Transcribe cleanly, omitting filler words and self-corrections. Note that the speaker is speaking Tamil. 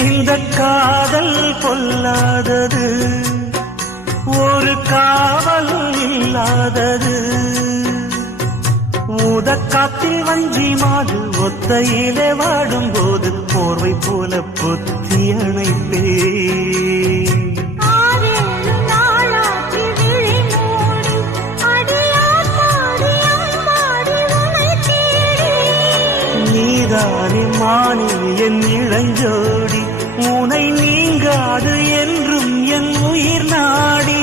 இந்த காதல் கொல்லாதது, ஒரு காவல் இல்லாதது. ஊதக்காத்தில் வஞ்சி மாது ஒத்தையிலே வாடும்போது போர்வை போல பொத்தி அணைப்பே. நீதானே மானே என் இளஞ்சோடி, உனை நீங்காது என்றும் என் உயிர் நாடி.